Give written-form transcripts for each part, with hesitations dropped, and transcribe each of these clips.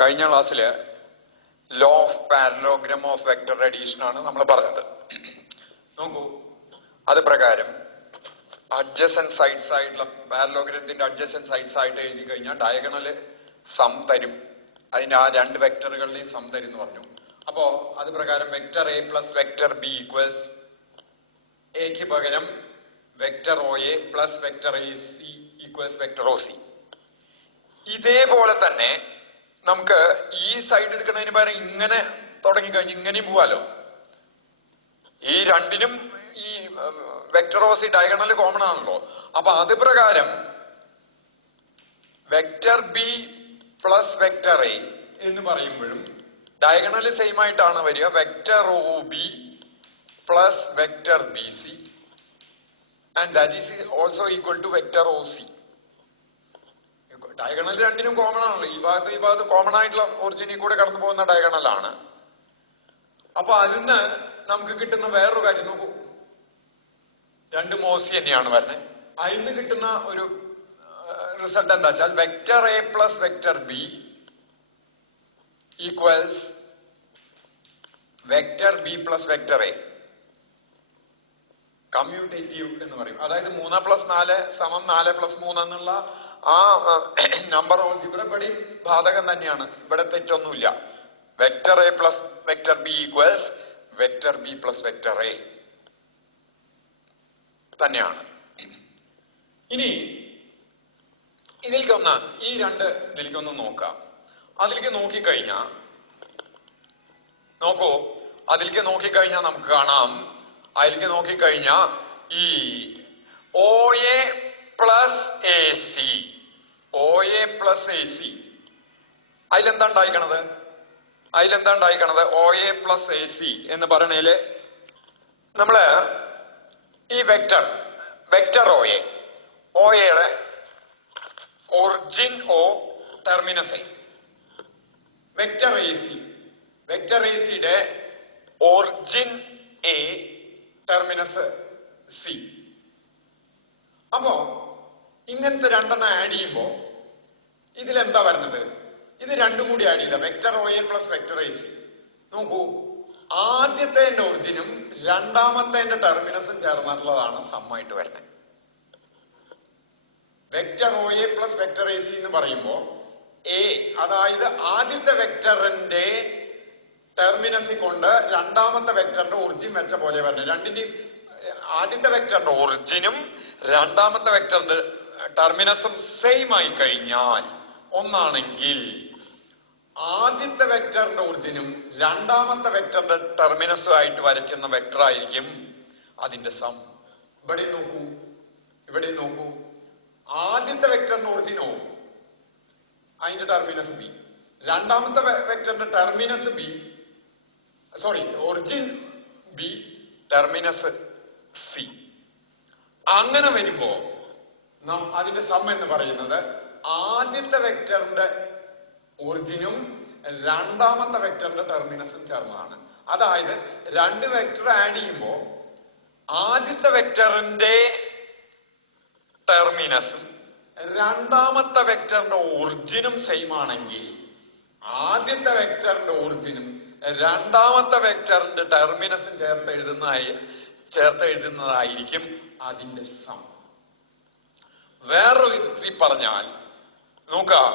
കഴിഞ്ഞ ക്ലാസ്സില് law of parallelogram of vector addition ആണ് നമ്മൾ പറഞ്ഞത്. നോക്കൂ, അത് പ്രകാരം അഡ്ജസന്റ് സൈഡ്സ് ആയിട്ടുള്ള പാരലോഗ്രത്തിന്റെ അഡ്ജസന്റ് സൈഡ്സ് ആയിട്ട് എഴുതി കഴിഞ്ഞാൽ ഡയഗണല് സം തരും. അതിന്റെ ആ രണ്ട് വെക്ടറുകളുടെയും സം തരും എന്ന് പറഞ്ഞു. അപ്പോ അത് പ്രകാരം vector A plus vector B equals എക്ക് പകരം vector O A plus vector A C equals vector O C. ഇതേപോലെ തന്നെ നമുക്ക് ഈ സൈഡ് എടുക്കുന്നതിന് പകരം ഇങ്ങനെ തുടങ്ങിക്കഴിഞ്ഞ് ഇങ്ങനെയും പോവാലോ. ഈ രണ്ടിനും ഈ vector O C diagonal common ആണല്ലോ. അപ്പൊ അത് പ്രകാരം vector B plus vector A എന്ന് പറയുമ്പോഴും ഡയഗണല് സെയിം ആയിട്ടാണ് വരിക. Vector O B plus vector B C and that is also equal to vector O C. Diagonal രണ്ടിനും കോമൺ ആണല്ലോ. ഈ ഭാഗത്ത് കോമൺ ആയിട്ടുള്ള ഒറിജിനിൽ കൂടെ കടന്നു പോകുന്ന ഡയഗണലാണ്. അപ്പൊ അതിന്ന് നമുക്ക് കിട്ടുന്ന വേറൊരു കാര്യം നോക്കൂ, രണ്ടും ഓസി തന്നെയാണ് വരുന്നത്. അതിന് കിട്ടുന്ന ഒരു റിസൾട്ട് എന്താ വെച്ചാൽ vector A plus vector B equals vector B plus vector A. Commutative എന്ന് പറയും. അതായത് 3+4 = 4+3 എന്നുള്ള ആ നമ്പർ ഓൾജിബ്ര ഇവിടെ ബാധകം തന്നെയാണ്. ഇവിടെ തെറ്റൊന്നുമില്ല. Vector A plus vector B equals vector B plus vector A തന്നെയാണ്. ഇനി ഇതിലേക്കൊന്ന് ഈ രണ്ട് ഇതിലേക്കൊന്ന് നോക്കാം. അതിലേക്ക് നോക്കിക്കഴിഞ്ഞാൽ നോക്കൂ, അതിലേക്ക് നോക്കിക്കഴിഞ്ഞാൽ നമുക്ക് കാണാം, അതിലേക്ക് നോക്കിക്കഴിഞ്ഞാൽ ഈ O A plus A C, O A plus A C, അതിലെന്താ ഉണ്ടായിക്കണത്? O A plus A C എന്ന് പറയണേല് നമ്മള് ഈ വെക്ടർ ഒ എയുടെ origin O terminus A, vector A സിയുടെ ഒറിജിൻ എ ടെർമിനസ് സി. അപ്പോ ഇങ്ങനത്തെ രണ്ടെണ്ണം ആഡ് ചെയ്യുമ്പോ ഇതിലെന്താ വരുന്നത്? ഇത് രണ്ടും കൂടി ആഡ് ചെയ്ത vector O A plus vector A C. നോക്കൂ, ആദ്യത്തെ ഒറിജിനും രണ്ടാമത്തെ ടെർമിനസും ചേർന്നിട്ടുള്ളതാണ് സമ്മായിട്ട് വരുന്നത്. Vector O A plus vector A C എന്ന് പറയുമ്പോ എ, അതായത് ആദ്യത്തെ വെക്ടറിന്റെ ടെർമിനസിൽ കൊണ്ട് രണ്ടാമത്തെ വെക്ടറിന്റെ ഒറിജിൻ വെച്ച പോലെ വരുന്നത്. രണ്ടിന്റെയും ആദ്യത്തെ വെക്ടറിന്റെ ഒറിജിനും രണ്ടാമത്തെ വെക്ടറിന്റെ ടെർമിനസും സെയിം ആയി കഴിഞ്ഞാൽ, ഒന്നാണെങ്കിൽ ആദ്യത്തെ വെക്ടറിന്റെ ഒറിജിനും രണ്ടാമത്തെ വെക്ടറിന്റെ ടെർമിനസും ആയിട്ട് വരയ്ക്കുന്ന വെക്ടർ ആയിരിക്കും അതിന്റെ സം. ഇവിടെ നോക്കൂ, ആദ്യത്തെ വെക്ടറിന്റെ ഒറിജിനോ അതിന്റെ ടെർമിനസ് ബി, രണ്ടാമത്തെ വെക്ടറിന്റെ terminus B, origin B, terminus C. അങ്ങനെ വരുമ്പോ അതിന്റെ സം എന്ന് പറയുന്നത് ആദ്യത്തെ വെക്ടറിന്റെ ഒറിജിനും രണ്ടാമത്തെ വെക്ടറിന്റെ ടെർമിനസും ചേർന്നതാണ്. അതായത് രണ്ട് വെക്ടർ ആഡ് ചെയ്യുമ്പോ ആദ്യത്തെ വെക്ടറിന്റെ ടെർമിനസും രണ്ടാമത്തെ വെക്ടറിന്റെ ഒറിജിനും സെയിം ആണെങ്കിൽ ആദ്യത്തെ വെക്ടറിന്റെ ഒറിജിനും രണ്ടാമത്തെ വെക്ടറിന്റെ ടെർമിനസും ചേർത്ത് എഴുതുന്നതായിരിക്കും അതിന്റെ സം. വേറൊരു വിധത്തിൽ പറഞ്ഞാൽ നോക്കാം,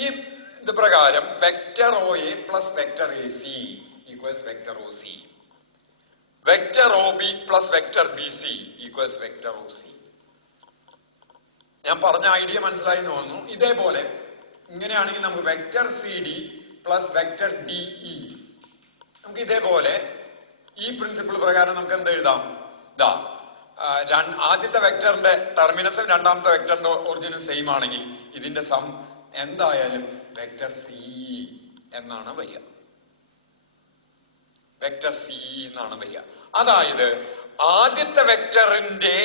ഈ ഇത് പ്രകാരം vector O A plus vector A C equals vector O C, vector O B plus vector B C equals vector O C. ഞാൻ പറഞ്ഞ ഐഡിയ മനസ്സിലായി എന്ന് തോന്നുന്നു. ഇതേപോലെ ഇങ്ങനെയാണെങ്കിൽ നമുക്ക് vector C D plus vector D E, നമുക്ക് ഇതേപോലെ ഈ പ്രിൻസിപ്പിൾ പ്രകാരം നമുക്ക് എന്ത് എഴുതാം? ആദ്യത്തെ വെക്ടറിന്റെ ടെർമിനസും രണ്ടാമത്തെ വെക്ടറിന്റെ ഒറിജിനും സെയിം ആണെങ്കിൽ ഇതിന്റെ സം എന്തായാലും വെക്ടർ സി എന്നാണ് വരിക. അതായത് ആദ്യത്തെ വെക്ടറിന്റെ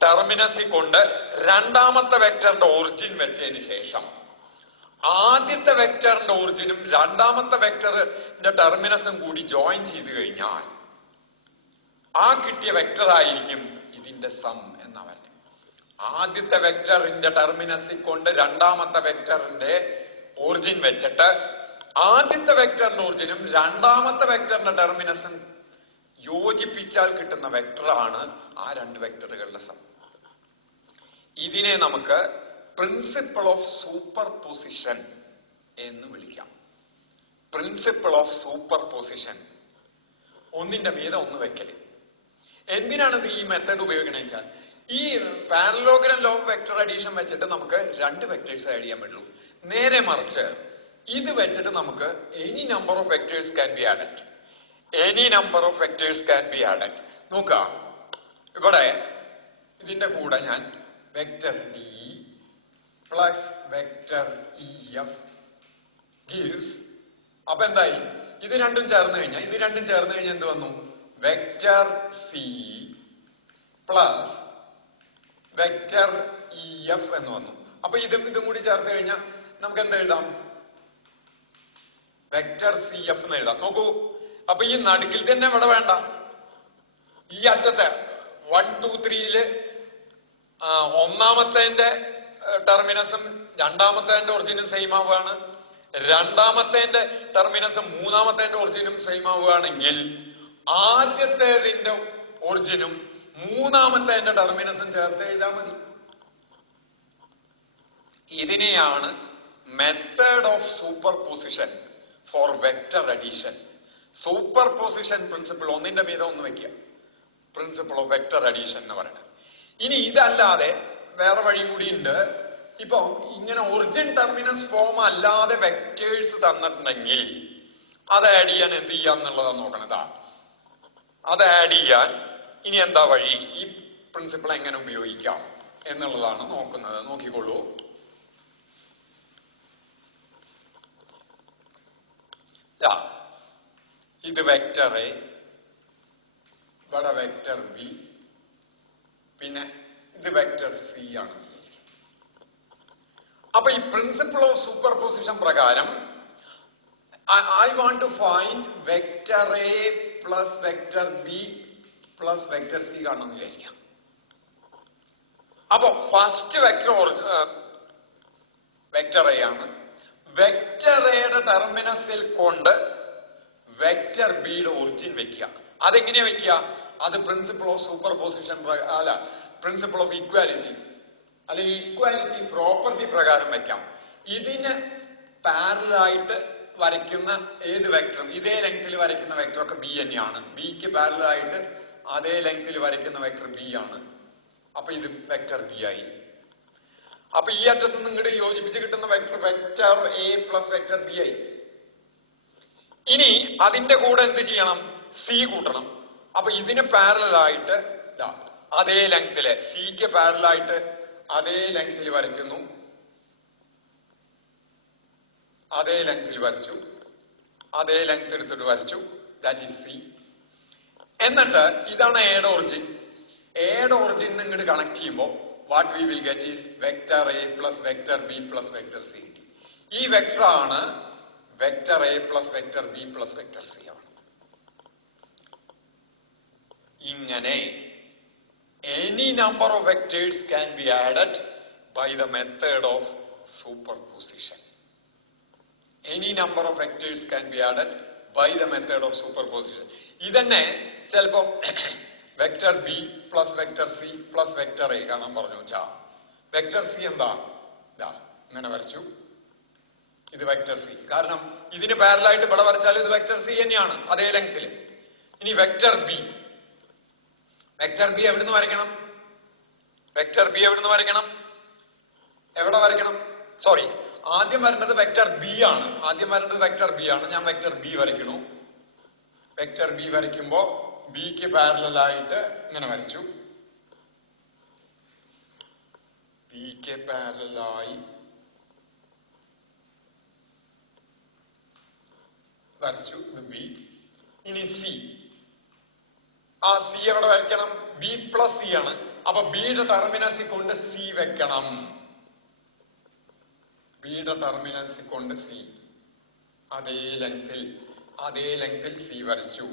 ടെർമിനസിൽ കൊണ്ട് രണ്ടാമത്തെ വെക്ടറിന്റെ ഒറിജിൻ വെച്ചതിന് ശേഷം ആദ്യത്തെ വെക്ടറിന്റെ ഒറിജിനും രണ്ടാമത്തെ വെക്ടറിന്റെ ടെർമിനസും കൂടി ജോയിൻ ചെയ്ത് കഴിഞ്ഞാൽ ആ കിട്ടിയ വെക്ടർ ആയിരിക്കും ഇതിന്റെ സം എന്നാ പറഞ്ഞത്. ആദ്യത്തെ വെക്ടറിന്റെ ടെർമിനസിൽ കൊണ്ട് രണ്ടാമത്തെ വെക്ടറിന്റെ ഒറിജിൻ വെച്ചിട്ട് ആദ്യത്തെ വെക്ടറിന്റെ ഒറിജിനും രണ്ടാമത്തെ വെക്ടറിന്റെ ടെർമിനസും യോജിപ്പിച്ചാൽ കിട്ടുന്ന വെക്ടറാണ് ആ രണ്ട് വെക്ടറുകളുടെ സം. ഇതിനെ നമുക്ക് പ്രിൻസിപ്പിൾ ഓഫ് സൂപ്പർ പൊസിഷൻ എന്ന് വിളിക്കാം. പ്രിൻസിപ്പിൾ ഓഫ് സൂപ്പർ പൊസിഷൻ, ഒന്നിന്റെ മീതെ ഒന്ന് വെക്കല്. എന്തിനാണ് ഈ മെത്തേഡ് ഉപയോഗിക്കണമെന്ന് വെച്ചാൽ, ഈ parallelogram law of vector addition വെച്ചിട്ട് നമുക്ക് രണ്ട് വെക്ടേഴ്സ് ആഡ് ചെയ്യാൻ പറ്റുള്ളൂ. നേരെ മറിച്ച് ഇത് വെച്ചിട്ട് നമുക്ക് any number of vectors can be added. Any number of vectors can be added. നോക്കാം, ഇവിടെ ഇതിന്റെ കൂടെ ഞാൻ vector D plus vector E F gives, അപ്പൊ എന്തായി, ഇത് രണ്ടും ചേർന്ന് കഴിഞ്ഞാൽ എന്ത് വന്നു, vector C plus vector E F എന്ന് വന്നു. അപ്പൊ ഇതും കൂടി ചേർത്ത് കഴിഞ്ഞാൽ നമുക്ക് എന്താ എഴുതാം, വെക്ടർ സി എഫ് എന്ന് എഴുതാം. നോക്കൂ, അപ്പൊ ഈ നടുക്കിൽ തന്നെ ഇവിടെ വേണ്ട, ഈ അറ്റത്തെ 1 2 3 ഒന്നാമത്തെ ടെർമിനസും രണ്ടാമത്തെ ഒറിജിനും സെയിം ആവുകയാണ്, രണ്ടാമത്തെ ടെർമിനസും മൂന്നാമത്തെ ഒറിജിനും സെയിം ആവുകയാണെങ്കിൽ ആദ്യത്തേതിന്റെ ഒറിജിനും മൂന്നാമത്തെ ടെർമിനസും ചേർത്ത് എഴുതാൻ മതി. ഇതിനെയാണ് method of superposition for vector addition. Superposition principle, ഒന്നിന്റെ മീതെ ഒന്ന് വെക്കുക, പ്രിൻസിപ്പിൾ ഓഫ് വെക്ടർ അഡീഷൻ എന്ന് പറയുന്നത്. ഇനി ഇതല്ലാതെ വേറെ വഴി കൂടി ഉണ്ട്. ഇപ്പൊ ഇങ്ങനെ ഒറിജിൻ ടെർമിനസ് ഫോം അല്ലാതെ വെക്ടേഴ്സ് തന്നിട്ടുണ്ടെങ്കിൽ അത് ആഡ് ചെയ്യാൻ എന്ത് ചെയ്യാം എന്നുള്ളതാണ് നോക്കണതാ. അത് ആഡ് ചെയ്യാൻ ഇനി എന്താ വഴി, ഈ പ്രിൻസിപ്പിൾ എങ്ങനെ ഉപയോഗിക്കാം എന്നുള്ളതാണ് നോക്കുന്നത്. നോക്കിക്കോളൂ, ഇത് വെക്ടർ എ, ഇവിടെ വെക്ടർ ബി, പിന്നെ ഇത് വെക്ടർ സി ആണ്. അപ്പൊ ഈ പ്രിൻസിപ്പിൾ ഓഫ് സൂപ്പർ പൊസിഷൻ പ്രകാരം I want to find vector A plus vector B plus vector C കാണണമെന്ന് വിചാരിക്കാം. അപ്പൊ ഫസ്റ്റ് വെക്ടർ എ ആണ്. വെക്ടർ എയുടെ ടെർമിനസിൽ കൊണ്ട് വെക്ടർ ബിയുടെ ഒറിജിൻ വെക്കുക. അതെങ്ങനെയാ വെക്കുക, അത് പ്രിൻസിപ്പിൾ ഓഫ് സൂപ്പർ പൊസിഷൻ അല്ല, പ്രിൻസിപ്പിൾ ഓഫ് ഈക്വാലിറ്റി അല്ലെങ്കിൽ ഈക്വാലിറ്റി പ്രോപ്പർട്ടി പ്രകാരം വെക്കാം. ഇതിന് പാരലായിട്ട് വരയ്ക്കുന്ന ഏത് വെക്ടറും, ഇതേ ലെങ്ത്തിൽ വരയ്ക്കുന്ന വെക്ടറൊക്കെ ബി തന്നെയാണ്. ബിക്ക് പാരലായിട്ട് അതേ ലെങ്ത്തിൽ വരയ്ക്കുന്ന വെക്ടർ ബി ആണ്. അപ്പൊ ഇത് വെക്ടർ ബി ആയി. അപ്പൊ ഈ അറ്റത്ത് നിന്ന് ഇങ്ങോട്ട് യോജിപ്പിച്ച് കിട്ടുന്ന vector A plus vector B ആയി. ഇനി അതിന്റെ കൂടെ എന്ത് ചെയ്യണം, സി കൂട്ടണം. അപ്പൊ ഇതിന് പാരലായിട്ട് അതേ ലെങ്തില്, സിക്ക് പാരലായിട്ട് അതേ ലെങ്തിൽ വരയ്ക്കുന്നു, അതേ ലെങ്തിൽ വരച്ചു, അതേ ലെങ്ത് എടുത്തിട്ട് വരച്ചു, ദാറ്റ് ഈസ് സി. എന്നിട്ട് ഇതാണ് എയുടെ ഒറിജിൻ. എയുടെ ഒറിജിൻ ഇങ്ങോട്ട് കണക്ട് ചെയ്യുമ്പോൾ what we will get is vector A plus vector B plus vector C. ഈ വെക്ടർ ആണ് vector A plus vector B plus vector C ആണ്. ഇങ്ങനെ any number of vectors can be added by the method of superposition. Any number of vectors can be added by the method of superposition. ഇതന്നെ ചിലപ്പോ vector B plus vector C plus vector A കാണാൻ പറഞ്ഞു വെച്ചാ, vector C എന്താ, ഇങ്ങനെ വരച്ചു, ഇത് vector C. കാരണം ഇതിന് പാരലായിട്ട് ഇവിടെ വരച്ചാൽ ഇത് വെക്ടർ സി തന്നെയാണ് അതേ ലെങ്തിൽ. ഇനി വെക്ടർ ബി, വെക്ടർ ബി എവിടുന്ന് വരയ്ക്കണം, വെക്ടർ ബി എവിടുന്ന് വരയ്ക്കണം, എവിടെ വരയ്ക്കണം, സോറി, ആദ്യം വരേണ്ടത് വെക്ടർ ബി ആണ്. ആദ്യം വരേണ്ടത് വെക്ടർ ബി ആണ്. ഞാൻ വെക്ടർ ബി വരയ്ക്കണു. വെക്ടർ ബി വരയ്ക്കുമ്പോ ബിക്ക് പാരലായിട്ട് ഇങ്ങനെ വരച്ചു, ബിക്ക് പാരലായി വരച്ചു, ഇത് ബി. ഇനി സി, ആ സി എവിടെ വെക്കണം, ബി പ്ലസ് സി ആണ്. അപ്പൊ ബിയുടെ ടെർമിനസിൽ കൊണ്ട് സി വെക്കണം, ബിയുടെ ടെർമിനസിൽ കൊണ്ട് സി, അതേ ലെങ്തിൽ സി വരച്ചു.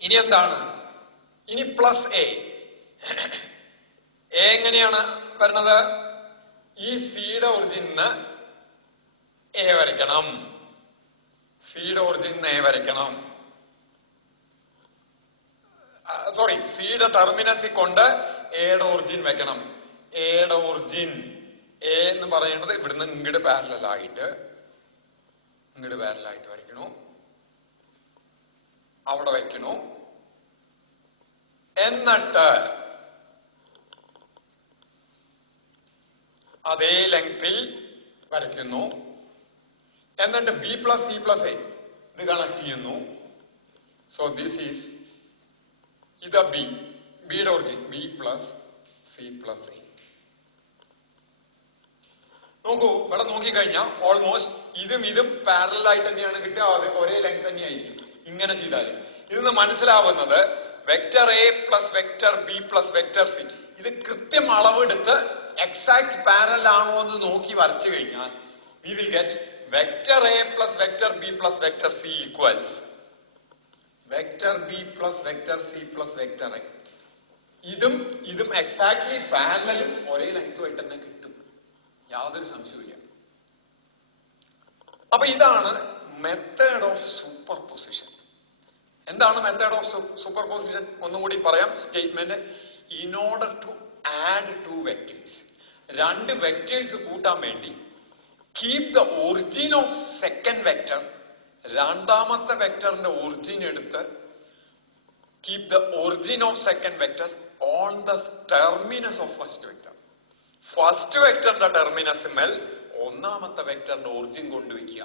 ഇനി എന്താണ്, ഇനി പ്ലസ് എ, എ എങ്ങനെയാണ് വരുന്നത്? ഈ സിയുടെ ഒറിജിന് എ വരയ്ക്കണം. സിയുടെ ഒറിജിന് എ വരയ്ക്കണം. സോറി, സിയുടെ ടെർമിനസിൽ കൊണ്ട് എയുടെ ഒറിജിൻ വെക്കണം. എയുടെ ഒറിജിൻ എ എന്ന് പറയുന്നത് ഇവിടുന്ന് ഇങ്ങോട്ട് പാരലായിട്ട് വരയ്ക്കണു. അവിടെ വെക്കണു. എന്നിട്ട് അതേ ലെങ്തിൽ വരയ്ക്കുന്നു. എന്നിട്ട് B plus C plus A ഇത് കണക്ട് ചെയ്യുന്നു. സോ ദിസ് ഈസ് ഇതാ ബിയുടെ origin B plus C plus A. നോക്കൂ, ഇവിടെ നോക്കിക്കഴിഞ്ഞാൽ ഓൾമോസ്റ്റ് ഇതും പാരലായിട്ട് തന്നെയാണ് കിട്ടുക. ഒരേ ലെങ്ത് തന്നെയായിരിക്കും. ഇങ്ങനെ ചെയ്താലും ഇതിന്ന് മനസ്സിലാവുന്നത് vector A plus vector B plus vector C ഇത് കൃത്യം അളവെടുത്ത് എക്സാക്ട് പാരൽ ആണോ എന്ന് നോക്കി വരച്ചു കഴിഞ്ഞാൽ we will get vector a plus vector b plus vector c equals vector b plus vector c plus vector a. ഇതും എക്സാക്ട്ലി പാരലലും ഒരേ ലെങ്തുമായിട്ട് തന്നെ കിട്ടും. യാതൊരു സംശയമില്ല. അപ്പൊ ഇതാണ് മെത്തേഡ് ഓഫ് സൂപ്പർ പൊസിഷൻ. എന്താണ് മെത്തേഡ് ഓഫ് സൂപ്പർ പൊസിഷൻ? ഒന്നുകൂടി പറയാം statement. In order to add two vectors, രണ്ട് വെക്ടേഴ്സ് കൂട്ടാൻ വേണ്ടി keep the origin of second vector, രണ്ടാമത്തെ വെക്ടറിന്റെ ഒറിജിൻ എടുത്ത് keep the origin of second vector on the terminus of first vector. First വെക്ടറിന്റെ ടെർമിനസിമേൽ ഒന്നാമത്തെ വെക്ടറിന്റെ ഒറിജിൻ കൊണ്ടുവയ്ക്കുക.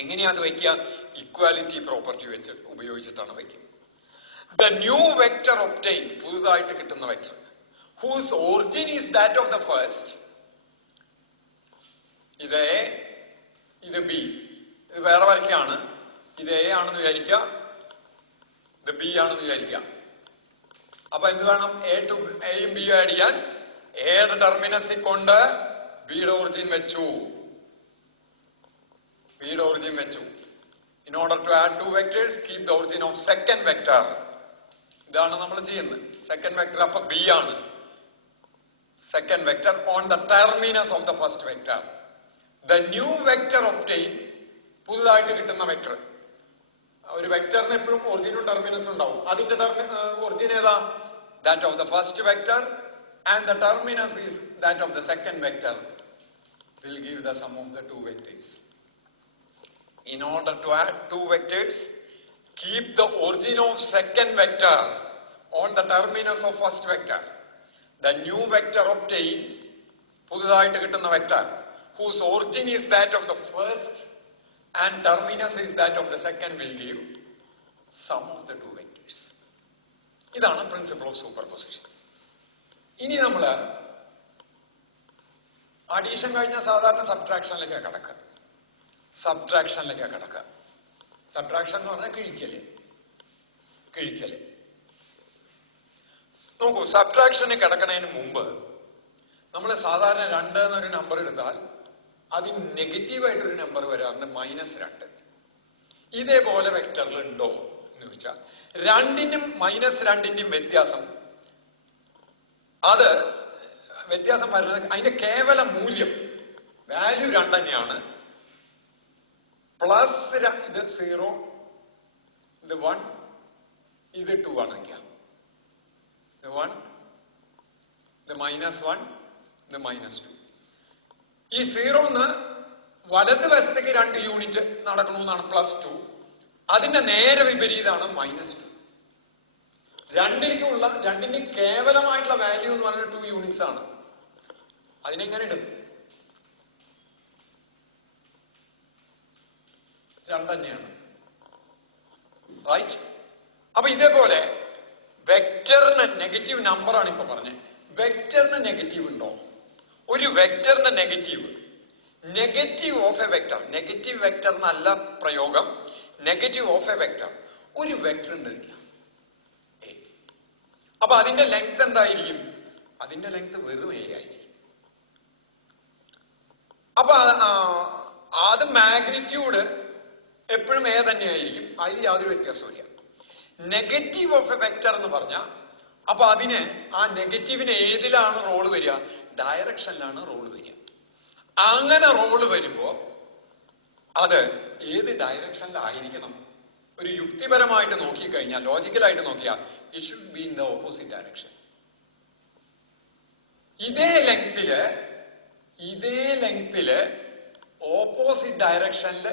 എങ്ങനെയാ അത് വയ്ക്കുക? ഇക്വാലിറ്റി പ്രോപ്പർട്ടി ഉപയോഗിച്ചിട്ടാണ് വയ്ക്കുക. ദ ന്യൂ വെക്ടർ ഒബ്റ്റെയിൻ, പുതുതായിട്ട് കിട്ടുന്ന vector, whose origin is that of the first. ഇത് എ, ഇത് ബി, ഇത് വേറെ വരയ്ക്കാണ്. ഇത് എ ആണെന്ന് വിചാരിക്കുക, ഇത് ബി ആണെന്ന് വിചാരിക്കുക. അപ്പൊ എന്ത് വേണം? എയും ബിയും ആഡ് ചെയ്യാൻ എയുടെ ടെർമിനസിൽ കൊണ്ട് ബിയുടെ ഒറിജിൻ വെച്ചു. In order to add two vectors, keep the origin of second vector. ഇതാണ് നമ്മൾ ചെയ്യുന്നത്. സെക്കൻഡ് വെക്ടർ അപ്പൊ ബി ആണ്. Second vector on the terminus of the first vector. The new vector obtain, പുതുതായിട്ട് കിട്ടുന്ന വെക്ടർ. ഒരു വെക്ടറിന് എപ്പോഴും ഒറിജിനും ടെർമിനസും ഉണ്ടാവും. അതിന്റെ ഒറിജിൻ ഏതാ? That of the first vector, and the terminus is that of the second vector. Will give the sum of the two vectors. In order to add two vectors, keep the origin of second vector on the terminus of first vector. The new vector obtained, പുതുതായിട്ട് കിട്ടുന്ന vector, whose origin is that of the first and terminus is that of the second, will give sum of the two vectors. ഇതാണ് principle of super position. ഇനി നമ്മള് addition കഴിഞ്ഞ സാധാരണ സബ്ട്രാക്ഷനിലേക്ക് കടക്കുക. Subtraction എന്ന് പറഞ്ഞാൽ കിഴിക്കല്. നോക്കൂ, സബ്ട്രാക്ഷന് കിടക്കുന്നതിന് മുമ്പ് നമ്മൾ സാധാരണ 2 എന്നൊരു നമ്പർ എടുത്താൽ അതിന് നെഗറ്റീവായിട്ടൊരു നമ്പർ വരാറുണ്ട്, -2. ഇതേപോലെ വെക്ടറിൽ ഉണ്ടോ എന്ന് ചോദിച്ചാൽ രണ്ടിനും -2ന്റെയും വ്യത്യാസം, അത് വ്യത്യാസം വരുന്നത് അതിന്റെ കേവല മൂല്യം വാല്യൂ 2 തന്നെയാണ്. പ്ലസ് ഇത് 0, ഇത് 1, ഇത് 2 ആണ് വയ്ക്കുക. ഇത് 1, ഇത് -1, ഇത് -2. ഈ 0ന്ന് വലത് വശത്തേക്ക് 2 യൂണിറ്റ് നടക്കണമെന്നാണ് +2. അതിന്റെ നേരെ വിപരീതമാണ് -2. രണ്ടിന്റെ കേവലമായിട്ടുള്ള വാല്യൂ എന്ന് പറയുന്നത് 2 യൂണിറ്റ്സ് ആണ്. അതിനെങ്ങനെ ഇടും? 2 തന്നെയാണ്. റൈറ്റ്? അപ്പൊ ഇതേപോലെ വെക്ടറിന് നെഗറ്റീവ് നമ്പർ ആണ് ഇപ്പൊ പറഞ്ഞത്. വെക്ടറിന് നെഗറ്റീവ് ഉണ്ടോ? ഒരു വെക്ടറിന്റെ negative of A vector, negative vector എന്നല്ല പ്രയോഗം, നെഗറ്റീവ് ഓഫ് എ വെക്ടർ. ഒരു വെക്ടർ ഉണ്ട്, അപ്പൊ അതിന്റെ ലെങ്ത് എന്തായിരിക്കും? അതിന്റെ ലെങ്ത് വെറും a ആയിരിക്കും. അപ്പൊ അത് മാഗ്നിറ്റ്യൂഡ് എപ്പോഴും a തന്നെയായിരിക്കും. അതിൽ യാതൊരു വ്യത്യാസവും ഇല്ല. നെഗറ്റീവ് ഓഫ് എ വെക്ടർ എന്ന് പറഞ്ഞാൽ അപ്പൊ അതിന് ആ നെഗറ്റീവിന് ഏതിലാണ് റോള് വരിക? ഡയറക്ഷനിലാണ് റോള് വരിക. അങ്ങനെ റോള് വരുമ്പോ അത് ഏത് ഡയറക്ഷനിലായിരിക്കണം? ഒരു യുക്തിപരമായിട്ട് നോക്കിക്കഴിഞ്ഞാൽ, ലോജിക്കലായിട്ട് നോക്കിയാൽ, it should be in the opposite direction. ഇതേ ലെങ്തില് ഓപ്പോസിറ്റ് ഡയറക്ഷനിൽ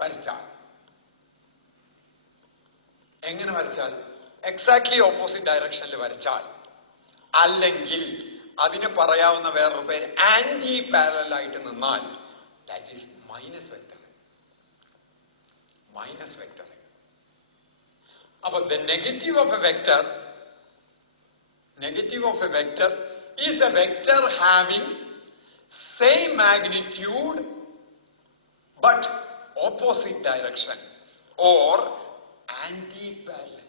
വരച്ചാൽ, എങ്ങനെ വരച്ചാൽ? എക്സാക്ട്ലി ഓപ്പോസിറ്റ് ഡയറക്ഷനിൽ വരച്ചാൽ, അല്ലെങ്കിൽ അതിന് പറയാവുന്ന വേറൊരു പേര് ആന്റി പാരലൽ ആയിട്ട് നിന്നാൽ, ദാറ്റ് ഈസ് മൈനസ് വെക്ടർ. അപ്പൊ the negative of a vector is a vector having same magnitude but opposite direction or anti-parallel.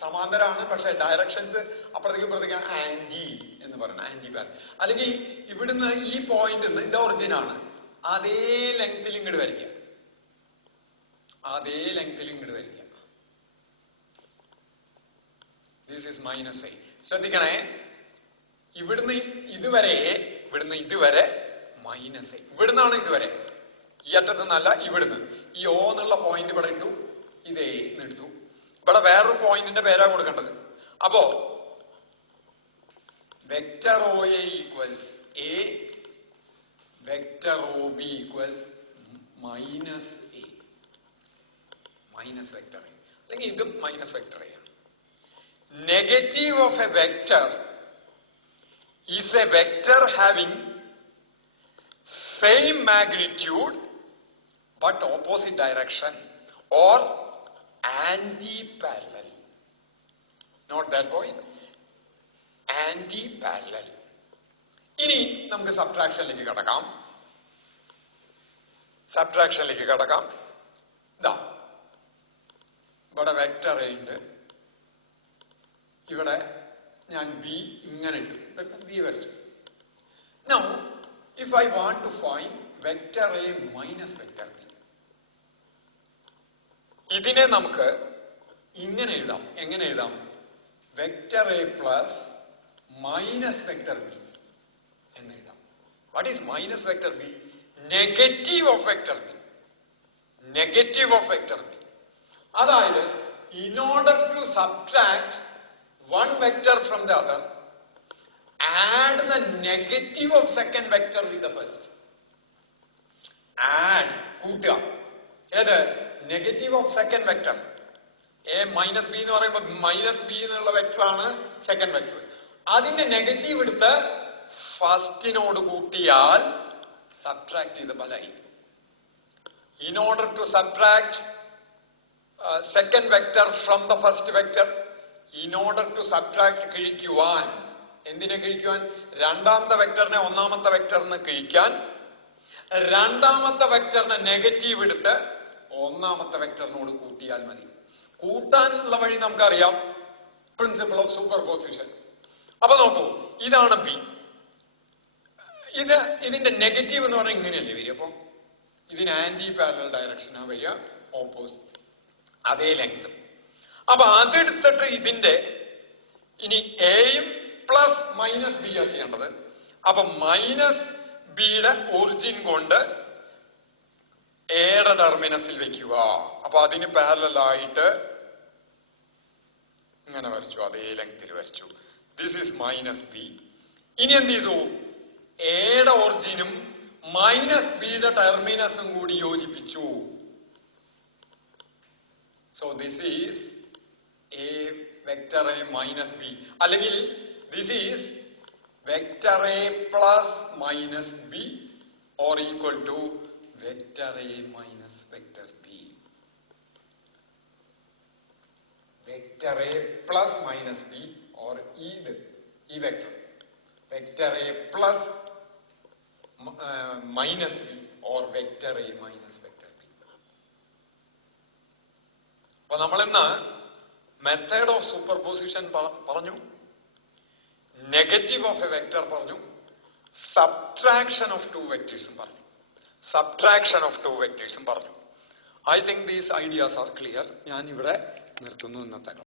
സമാന്തരമാണ്, പക്ഷെ ഡയറക്ഷൻസ് അപ്പുറത്തേക്ക് ആന്റി എന്ന് പറയുന്നത്, ആന്റി പാരലൽ. അല്ലെങ്കിൽ ഇവിടുന്ന് ഈ പോയിന്റ് ഇതിന്റെ ഒറിജിൻ ആണ്, അതേ ലെങ്തിൽ ഇങ്ങോട്ട് വരയ്ക്കുക. This is minus I. ശ്രദ്ധിക്കണേ, ഇവിടുന്ന് ഇതുവരെ മൈനസ് ഐ, ഇവിടുന്നാണ് ഇതുവരെ, ഈ അറ്റത്ത് നിന്നല്ല, ഇവിടുന്ന് ഈ ഓ എന്നുള്ള പോയിന്റ് ഇവിടെ ഇട്ടു, ഇതേ എടുത്തു. ഇവിടെ വേറൊരു പോയിന്റിന്റെ പേരാ കൊടുക്കേണ്ടത്. അപ്പോ vector O A equals A, vector O B equals minus A, minus vector A, അല്ലെങ്കിൽ ഇതും മൈനസ് വെക്ടർ എ ആണ്. Negative of A vector is a vector having same magnitude but opposite direction or anti-parallel. Note that point, anti-parallel. ഇനി നമുക്ക് സബ്ട്രാക്ഷനിലേക്ക് കടക്കാം. ഇതാ ഇവിടെ vector A ഉണ്ട്, ഇവിടെ ഞാൻ ബി ഇങ്ങനെ ഇട്ടു, ബി വരച്ചു. Now if I want to find vector A minus vector B, ഇതിനെ നമുക്ക് ഇങ്ങനെ എഴുതാം. എങ്ങനെ എഴുതാം? Vector A plus minus vector B എന്ന് എഴുതാം. What is minus vector B? Negative of vector B. അതായത് in order to subtract one vector from the other, add the negative of second vector with the first. കൂട്ടുക. ഏത്? Negative of second vector. A minus B എന്ന് പറയുമ്പോൾ minus B എന്നുള്ള vector ആണ് second vector. അതിന്റെ negative എടുത്ത് ഫസ്റ്റിനോട് കൂട്ടിയാൽ സബ്ട്രാക്ട് ചെയ്ത് ബലായി. In order to subtract second vector from the first vector, in order to subtract കിഴിക്കുവാൻ, എന്തിനെ കിഴിക്കുവാൻ? രണ്ടാമത്തെ വെക്ടറിനെ ഒന്നാമത്തെ വെക്ടറിന് കിഴിക്കാൻ, രണ്ടാമത്തെ വെക്ടറിനെ നെഗറ്റീവ് എടുത്ത് ഒന്നാമത്തെ വെക്ടറിനോട് കൂട്ടിയാൽ മതി. കൂട്ടാനുള്ള വഴി നമുക്കറിയാം, പ്രിൻസിപ്പിൾ ഓഫ് സൂപ്പർ പൊസിഷൻ. അപ്പൊ നോക്കൂ, ഇതാണ് ബി. ഇതിന്റെ നെഗറ്റീവ് എന്ന് പറഞ്ഞാൽ ഇങ്ങനെയല്ലേ വരിക? അപ്പൊ ഇതിന് ആന്റി പാരലൽ ഡയറക്ഷനാണ് വരിക, ഓപ്പോസിറ്റ്, അതേ ലെങ്ത്. അപ്പൊ അതെടുത്തിട്ട് ഇതിന്റെ ഇനി എയും പ്ലസ് മൈനസ് ബി ആ ചെയ്യേണ്ടത്. അപ്പൊ മൈനസ് ബിയുടെ ഒറിജിൻ കൊണ്ട് എയുടെ ടെർമിനസിൽ വെക്കുക. അപ്പൊ അതിന് പാരലലായിട്ട് ഇങ്ങനെ വരച്ചു, അതേ ലെങ്തിൽ വരച്ചു. This is minus B. ഇനി എന്ത് ചെയ്തു? എയുടെ ഒറിജിനും മൈനസ് ബിയുടെ ടെർമിനസും കൂടി യോജിപ്പിച്ചു. So this is a vector A minus B, അല്ലെങ്കിൽ this is vector A plus minus B or equal to vector A minus vector B. Vector A plus minus B or ഈ vector vector A plus minus B or vector A minus vector B. അപ്പൊ നമ്മളിന്ന് method of superposition പറഞ്ഞു, negative of A vector പറഞ്ഞു, subtraction of two വെക്ടേഴ്സും പറഞ്ഞു. I think these ideas R clear. ഞാൻ ഇവിടെ നിർത്തുന്നു ഇന്നത്തെ.